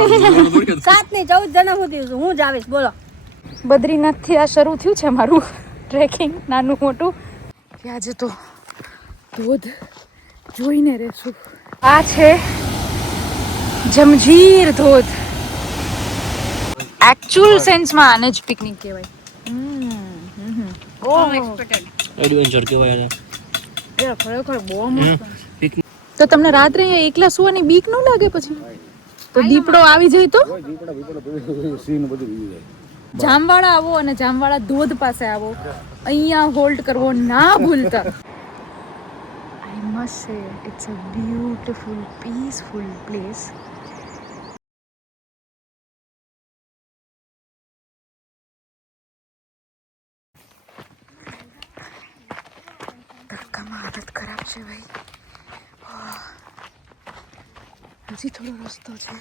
7 નહીં 14 જણા સુધી હું જ આવીશ. બોલો. બદ્રીનાથ થી આ શરૂ થયું છે મારું ટ્રેકિંગ, નાનું મોટું. આજે તો ધોધ જોઈને રહેશું. આ છે જમજીર ધોધ. એકચ્યુઅલ સેન્સમાં આને જ પિકનિક કહેવાય. એડવેન્ચર કહેવાય ને. ખરેખર બહુ મસ્ત. તો તમને રાત્રે એકલા સુવાની બીક ન લાગે? પછી તો દીપડો આવી જાય તો જામવાળા આવો અને જામવાળા ધોધ પાસે આવો, અહીંયા હોલ્ડ કરવો ના ભૂલતા. I must say it's a beautiful peaceful place. તડકામાં હાલત ખરાબ છે ભાઈ. હજી થોડો રસ્તો છે.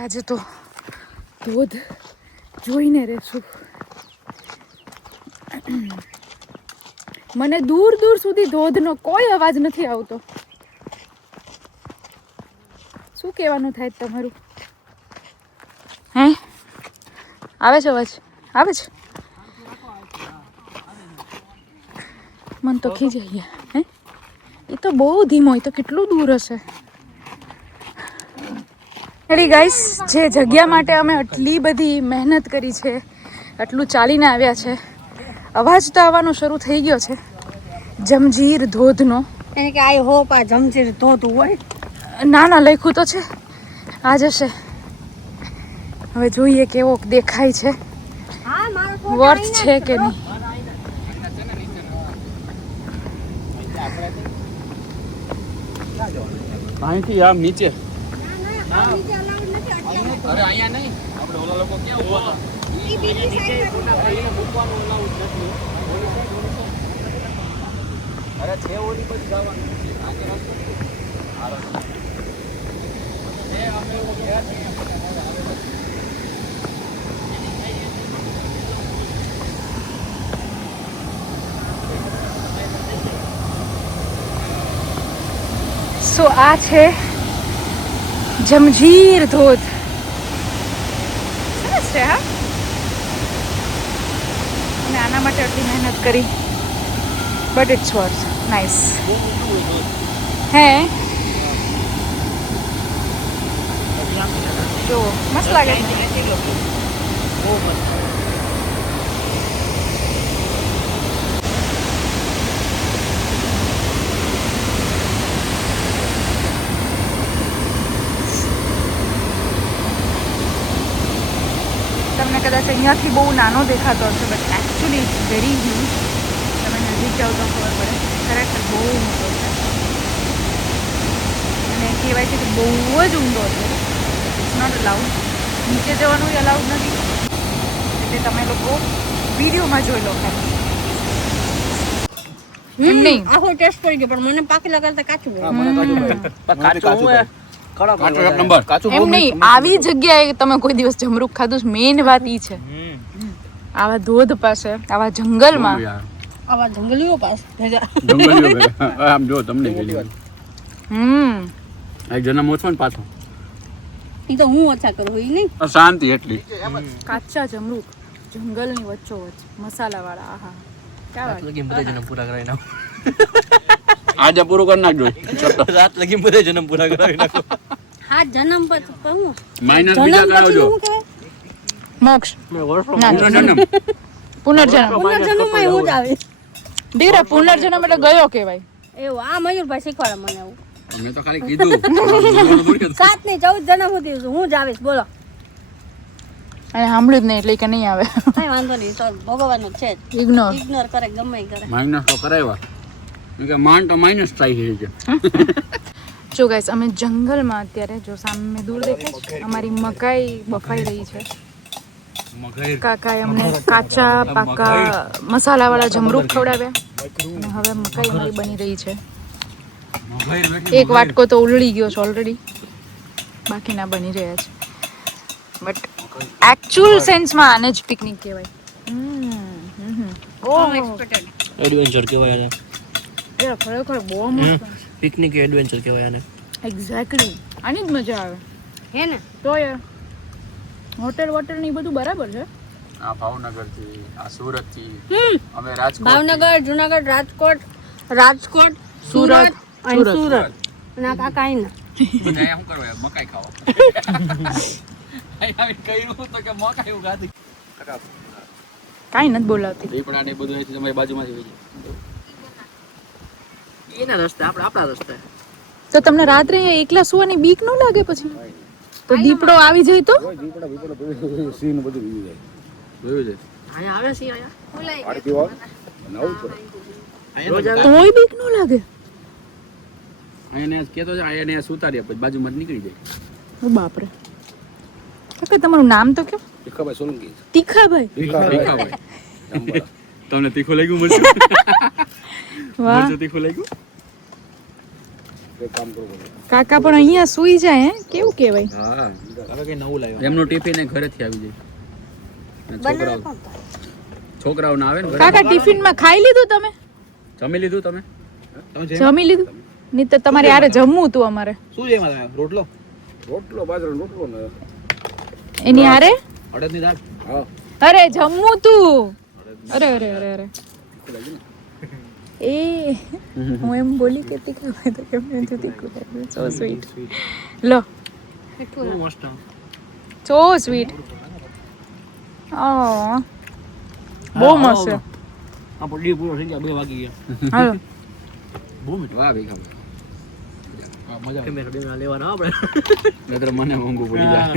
આજે તો ધોધ જોઈને રહેશું. મને દૂર દૂર સુધી ધોધનો કોઈ અવાજ નથી આવતો. શું કહેવાનું થાય તમારું? હે આવે છે અવાજ? આવે છે? મન તો ખીજાઈ ગયા. હે એ તો બહુ ધીમો, એ તો કેટલું દૂર હશે. હેડી ગાઈસ, જે જગ્યા માટે અમે આટલી બધી મહેનત કરી છે, આટલું ચાલીને આવ્યા છે, અવાજ તો આવવાનો શરૂ થઈ ગયો છે જમજીર ધોધનો. એને કે આઈ હોપ આ જમજીર ધોધ હોય. ના ના, લખ્યું તો છે આ જશે. હવે જોઈએ કેવો દેખાય છે, વર્થ છે કે નહીં. અહીંથી આમ નીચે. અરે અહીંયા નહીં, આપણે ઓલા લોકો ક્યાં ઉભા હતા? ઈ બીજી સાઈડ મૂકવાનું ઓલાવું જ નથી. અરે છે ઓલી પછી જવાનું છે. આજે રસ્તો આ રસ્તો એ અમે લોકો ગયા છીએ. સો આ છે જમજીર ધોધ. સરસ છે હા. અને આના માટે આટલી મહેનત કરી, બટ ઇટ્સ વર્થ. નાઇસ. હે જો મસ્ત લાગે છે. તમને કદાચ અહીંયાથી બહુ નાનો દેખાતો હશે, but actually it's very huge. તમે નજીક જાઓ તો ખબર પડે, ખરેખર બહુ મોટો છે. અને કહેવાય છે કે બહુ જ ઊંડો છે. ઇટ્સ નોટ અલાઉડ, નીચે જવાનું અલાઉડ નથી. એટલે તમે લોકો વિડીયોમાં જોઈ લો ખાલી. એમ નહીં, આખો ટેસ્ટ કરી ગયો, પણ મને પાકેલા કરતા કાચું હોય. એમ નહીં, આવી જગ્યાએ તમે કોઈ દિવસ જમરૂખ ખાધું? મેઇન વાત ઈ છે. આવા ધોધ પાસે, આવા જંગલમાં, આવા જંગલીઓ પાસે આમ જો તમને એક જન્મ ઓછો ને પાછો. ઈ તો હું ઓછા કરું, ઈ નહીં. શાંતિ એટલી. કાચા જમરૂખ જંગલની વચ્ચોવચ્ચ મસાલા વાળા. આહા, ક્યાં વાત. બધા જન્મ પૂરા કરાવી નાખો. આજે પૂરું કરી નાખજો. રાત લગી બધા જન્મ પૂરા કરાવી નાખો. હા, જન્મ પછી કહું માઇનસ બીજા કરાવજો. મોક્ષ પુનર્જન્મ. પુનર્જન્મ. પુનર્જન્મમાં એવું જ આવે. દીકરા પુનર્જન્મ એટલે ગયો કહેવાય. એવું આ મયુરભાઈ શીખવાડે મને એવું. મેં તો ખાલી કીધું 7 નહીં 14 જણા સુધી હું જ આવીશ. બોલો. અને સાંભળ્યું જ નહીં એટલે કે નહીં આવે. કઈ વાંધો નહીં, તો ભગવાનનું છે જ. ઇગ્નોર કરે ગમે ઈ કરે. માઇનસ તો કરાવ્યા કે માન તો માઇનસ થાય છે. જો ગાઈસ, અમે જંગલમાં અત્યારે, જો સામે દૂર દેખાય છે, અમારી મકાઈ બફાઈ રહી છે. કાકાએ અમને કાચા પાકા મસાલાવાળા જમરૂખ ખવડાવ્યા અને હવે મકાઈ અમારી બની રહી છે. એક વાટકો તો ઉલળી ગયો છે ઓલરેડી, બાકીના બની રહ્યા છે. બટ એકચ્યુઅલ સેન્સમાં આને જ પિકનિક કહેવાય. એડવેન્ચર કહેવાય આને. ખરેખર બહુ મસ્ત. પિકનિક એડવેન્ચર કહેવાય આને. એક્ઝેક્ટલી આની જ મજા આવે હે ને તો યાર હોટેલ વોટેલ ને બધું બરાબર છે. આ ભાવનગર થી, આ સુરત થી, અમે ભાવનગર, જુનાગઢ, રાજકોટ, સુરત અને સુરત અને આ કાકા આઈના બધા શું કરવા મકાઈ ખાવા. અહીંયા કહ્યું તો કે મકાઈ ઉગાડી. કાંઈ નથી બોલાવતી. દીપડા ને બધું અહીંથી તમારી બાજુમાંથી વહી જાય. એના રસ્તે આપણા રસ્તે. તો તમને રાત્રે અહીંયા એકલા સુવાની બીક ન લાગે પછી? તો દીપડો આવી જાય તો? સીન બધું વી જાય. જોયું છે અહીંયા આવે છે અહીંયા આરતી વાવ નવું છે. તોય બીક ન લાગે? અહીંયા કેતો છે અહીંયા સુતાર્યા પછી બાજુમાં જ નીકળી જાય. ઓ બાપરે. કાકા તમારું નામ તો કયો? તીખાભાઈ સોલંકી. તીખાભાઈ. તીખાભાઈ. તમને તીખું લાગ્યું મરચું? વાહ. મરચું તીખું લાગ્યું? એક કામ કરો કાકા પણ અહીંયા સુઈ જાય હે? કેવું કહેવાય? હા. હવે કઈ નવું લાવ્યો. એમનો ટિફિન ઘરેથી આવી જાય. છોકરાઓ ના આવે ને ઘરે. કાકા ટિફિન માં ખાઈ લીધું તમે? જમી લીધું તમે? જમી લીધું? નહીં તો તમારે યારે જમવું હતું અમારે. શું છે એમાં રોટલો? રોટલો બાજરાનો રોટલો ને એની હારે? અડદની દાળ. હા. અરે જમવું તું. અરે એ હું એમ બોલી કે તીખા તો કેમ નથી તીખું લાગ્યું. So sweet. લો મસ્ત. So sweet. ઓ બહુ મસ્ત છે. આ પડી પૂરો થઈ ગયા 2 વાગી ગયા. હાલો બહુ મીઠું. વાહ ભાઈ ખાવા. મજા આવે. કેમેરા લેવાના આપણે. નતર મને મોંઘું પડી જાય.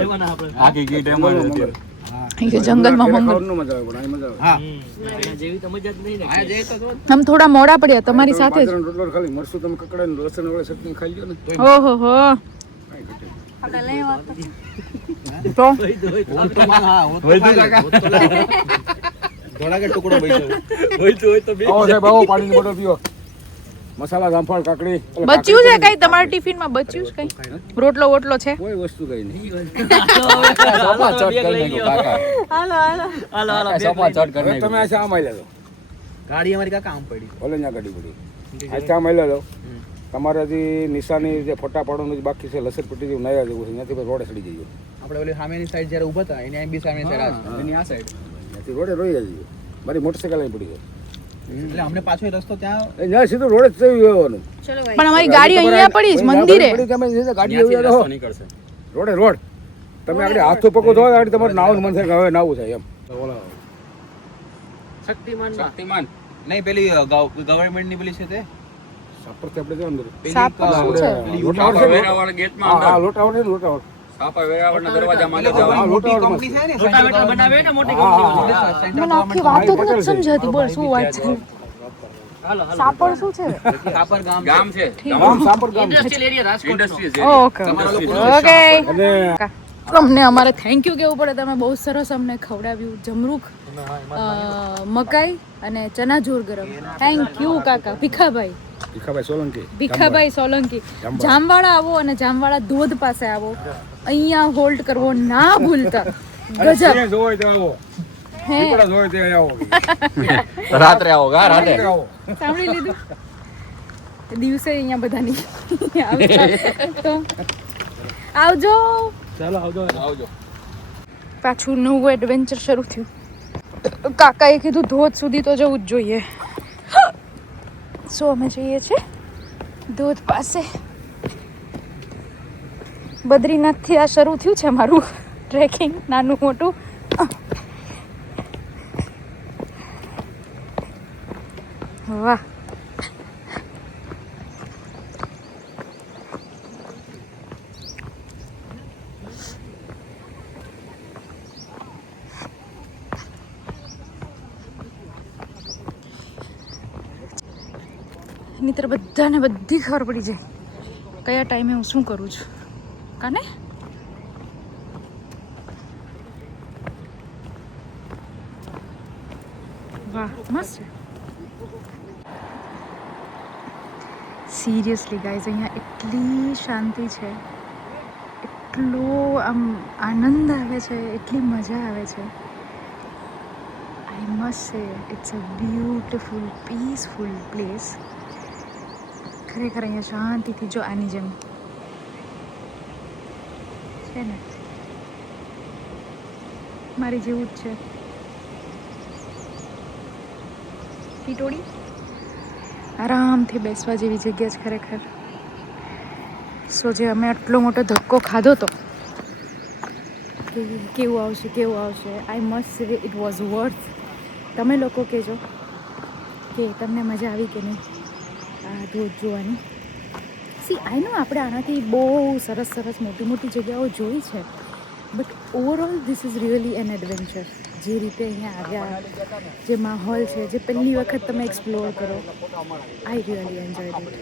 લેવાના આપણે. આખી ગીટ એમ જ હતી. કે જંગલમાં મંગલ. મજા આવે પણ મજા આવે. હા. અહીંયા જેવી તો મજા જ નહીં ને. આ જેવી તો હમ થોડા મોડા પડ્યા તમારી સાથે જ. રોટલો ખાલી મરસું તમે કકડાને લસણ વાળા ચટણી ખાઈ લ્યો ને તો ઓહો હો. આપણે લઈ આવો તો ધોળા કે ટુકડો બેસ્યો હોય તો બે. આવો સાહેબ આવો પાણીની બોટલ પીઓ. મસાલા જામફળ કાકડી બચ્યું છે કઈ તમારા ટિફિન માં? બચ્યું છે કઈ? રોટલો વોટલો છે? કોઈ વસ્તુ કઈ નહીં. સોપા ચટ કરી નાખ્યો કાકા. હાલો સોપા ચટ કરી નાખ્યો. તમે આ શા માં લો ગાડી અમારી કાકા આમ પડી ઓલે ન્યા ગાડી પડી આ શા માં લો તમારાથી નિશાની જે ફોટા પાડવાનું બાકી છે લસરપટ્ટી જેવું નયા જેવું છે ત્યાંથી પછી રોડે ચડી જઈએ આપણે ઓલી સામેની સાઈડ જ્યારે ઊભા હતા એની બી સામેની સાઈડ એની આ સાઈડ ત્યાંથી રોડે રોઈ જઈએ મારી મોટરસાઇકલ અહીં પડી ગઈ એટલે અમને પાછો એ રસ્તો ત્યાં ત્યાં સીધું રોડે જ થયું જવાનું ચલો ભાઈ પણ અમારી ગાડી અહીંયા પડી છે મંદિરે. તમે ગાડી ત્યાંથી આવી રસ્તો નીકળશે. રોડે રોડ તમે આગળ હાથો પકો ધો આગળ તમારે નાવું મન થાય કે હવે નાવું છે એમ શક્તિમાન. નહીં પેલી ગવર્મેન્ટની પેલી છે તે સાપરથી આપણે જવાનું સાપર શું છે? સાપા વેરાવળ ગેટમાં હા અંદર. લોટાવડ ને લોટાવડ સાપા વેરાવળના દરવાજામાં અંદર હા, જવાનું. મોટી લોટાવડ કંપની છે ને રોટાવેટર બનાવે ને મોટી હા, હા, કંપની હા. સેન્ટ્રલ મને આખી વાત જ નથી સમજાતી. બોલ શું વાત છે? સાપર શું છે? સાપર ગામ ગામ છે. ગામ સાપર ગામ industrial area Rajkot industries okay okay. અને અમને અમારે થેન્ક યુ કેવું પડે. તમે બહુ સરસ અમને ખવડાવ્યું જમરૂખ, મકાઈ અને ચનાચોર ગરમ. થેન્ક યુ કાકા. ભીખાભાઈ ભીખાભાઈ સોલંકી જામવાળા આવો અને જામવાળા ધોધ પાસે આવો. અહીંયા હોલ્ડ કરવો ના ભૂલતા. ગજબ સિંહ જોવે તો આવો હે. દીપડા જોવે તો આવો રાત્રે આવો ગા રાતે. આવો સાંભળી લીધું? દિવસે અહીંયા બધાની આવતા. તો આવજો. ચાલો આવજો. પાછું નવું એડવેન્ચર શરૂ થયું. કાકાએ કીધું ધોધ સુધી તો જવું જ જોઈએ. સો અમે જઈએ છીએ ધોધ પાસે. બદ્રીનાથથી આ શરૂ થયું છે મારું ટ્રેકિંગ નાનું મોટું. વાહ. નહીંતર બધાને બધી ખબર પડી જાય કયા ટાઈમે હું શું કરું છું. કાને વાહ મસ્ત છે. સિરિયસલી ગાઈઝ અહીંયા એટલી શાંતિ છે, એટલો આમ આનંદ આવે છે, એટલી મજા આવે છે. I must say it's a beautiful peaceful place. ખરેખર અહીંયા શાંતિથી જો આની જેમ છે ને, મારી જેવું જ છે ટીટોડી. આરામથી બેસવા જેવી જગ્યા છે ખરેખર. સો જે અમે આટલો મોટો ધક્કો ખાધો તો કે કેવું આવશે કેવું આવશે, આઈ મસ્ટ સે ઇટ વોઝ વર્થ. તમે લોકો કહેજો કે તમને મજા આવી કે નહીં આ ધોધ જોવાની. સી આઈ નો આપણે આનાથી બહુ સરસ સરસ મોટી મોટી જગ્યાઓ જોઈ છે, but overall this is really an adventure. જે રીતે અહીંયા આવ્યા, જે માહોલ છે, જે પહેલી વખત તમે એક્સપ્લોર કરો, આઈ રિયલી એન્જોય ઇટ.